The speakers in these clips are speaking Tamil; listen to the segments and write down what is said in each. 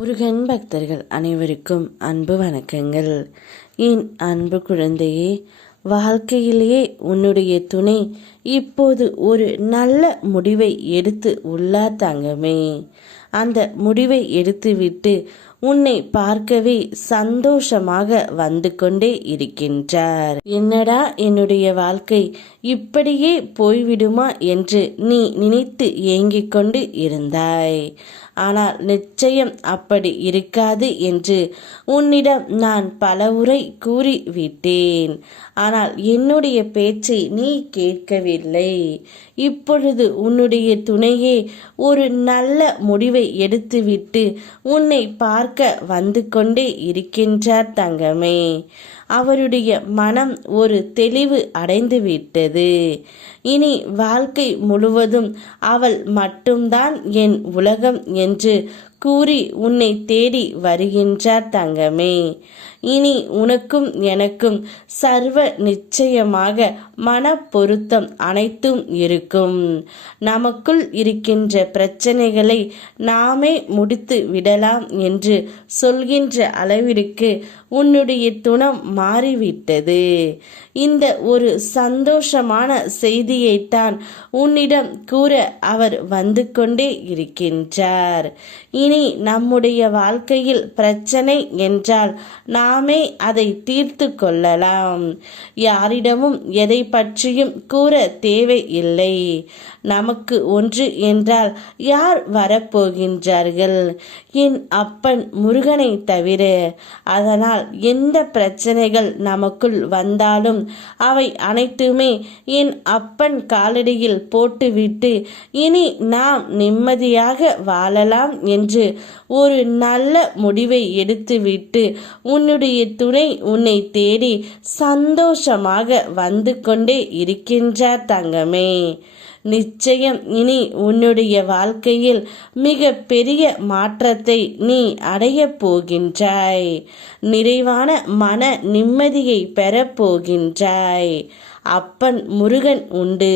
முருகன் பக்தர்கள் அனைவருக்கும் அன்பு வணக்கங்கள். என் அன்பு குழந்தையே, வாழ்க்கையிலேயே உன்னுடைய துணை இப்போது ஒரு நல்ல முடிவை எடுத்து உள்ளார் தங்கமே. அந்த முடிவை எடுத்துவிட்டு உன்னை பார்க்கவே சந்தோஷமாக வந்து கொண்டே இருக்கின்றார். என்னடா என்னுடைய வாழ்க்கை இப்படியே போய்விடுமா என்று நீ நினைத்து ஏங்கிக் கொண்டு இருந்தாய். ஆனால் நிச்சயம் அப்படி இருக்காது என்று உன்னிடம் நான் பலமுறை கூறிவிட்டேன். ஆனால் என்னுடைய பேச்சை நீ கேட்கவில்லை. இப்பொழுது உன்னுடைய துணையே ஒரு நல்ல முடிவை எடுத்துவிட்டு உன்னை பார்க்க வந்து கொண்டே இருக்கின்றார் தங்கமே. அவருடைய மனம் ஒரு தெளிவு அடைந்து விட்டது. இனி வாழ்க்கை முழுவதும் அவள் மட்டும்தான் என் உலகம் என்று கூறி உன்னை தேடி வருகின்றார் தங்கமே. இனி உனக்கும் எனக்கும் சர்வ நிச்சயமாக மன பொருத்தம் அனைத்தும் இருக்கும். நமக்குள் இருக்கின்ற பிரச்சனைகளை நாமே முடித்து விடலாம் என்று சொல்கின்ற அளவிற்கு உன்னுடைய துணம் மாறிவிட்டது. இந்த ஒரு சந்தோஷமான செய்தியைத்தான் உன்னிடம் கூற அவர் வந்து கொண்டே இருக்கின்றார். இனி நம்முடைய வாழ்க்கையில் பிரச்சனை என்றால் நாமே அதை தீர்த்து கொள்ளலாம். யாரிடமும் எதை பற்றியும் கூற தேவையில்லை. நமக்கு ஒன்று என்றால் யார் வரப்போகின்றார்கள்? என் அப்பன் முருகனை தவிர. அதனால் எந்த பிரச்சனைகள் நமக்குள் வந்தாலும் அவை அனைத்துமே என் அப்பன் காலடியில் போட்டுவிட்டு இனி நாம் நிம்மதியாக வாழலாம் என்று ஒரு நல்ல முடிவை எடுத்துவிட்டு உன்னுடைய துணை உன்னை தேடி சந்தோஷமாக வந்து கொண்டே இருக்கின்றார் தங்கமே. நிச்சயம் இனி உன்னுடைய வாழ்க்கையில் மிக பெரிய மாற்றத்தை நீ அடையப் போகின்றாய். நிறைவான மன நிம்மதியை பெறப்போகின்றாய். அப்பன் முருகன் உண்டு.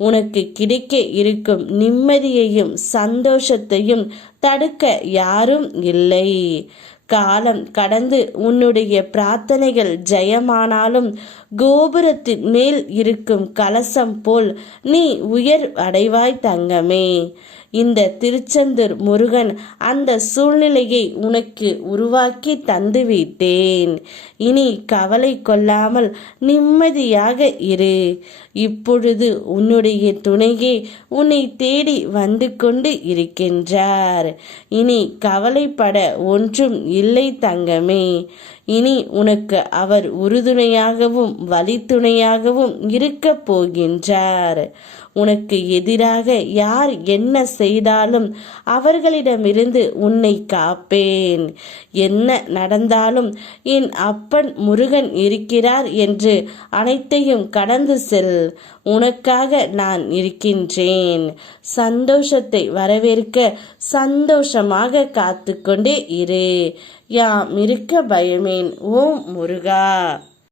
உனக்கு கிடைக்க இருக்கும் நிம்மதியையும் சந்தோஷத்தையும் தடுக்க யாரும் இல்லை. காலம் கடந்து உன்னுடைய பிரார்த்தனைகள் ஜெயமானாலும் கோபுரத்தின் மேல் இருக்கும் கலசம் போல் நீ உயர் அடைவாய் தங்கமே. இந்த திருச்செந்தூர் முருகன் அந்த சூழ்நிலையை உனக்கு உருவாக்கி தந்துவிட்டேன். இனி கவலை கொள்ளாமல் நிம்மதியாக இரு. இப்பொழுது உன்னுடைய துணையே உன்னை தேடி வந்து கொண்டு இருக்கின்றார். இனி கவலைப்பட ஒன்றும் இல்லை தங்கமே. இனி உனக்கு அவர் உறுதுணையாகவும் வழித்துணையாகவும் இருக்க போகின்றார். உனக்கு எதிராக யார் என்ன செய்தாலும் அவர்களிடமிருந்து உன்னை காப்பேன். என்ன நடந்தாலும் என் அப்பன் முருகன் இருக்கிறார் என்று அனைத்தையும் கடந்து செல். உனக்காக நான் இருக்கின்றேன். சந்தோஷத்தை வரவேற்க சந்தோஷமாக காத்து கொண்டே இரு. யாம் இருக்க பயமேன். ஓம் முருகா.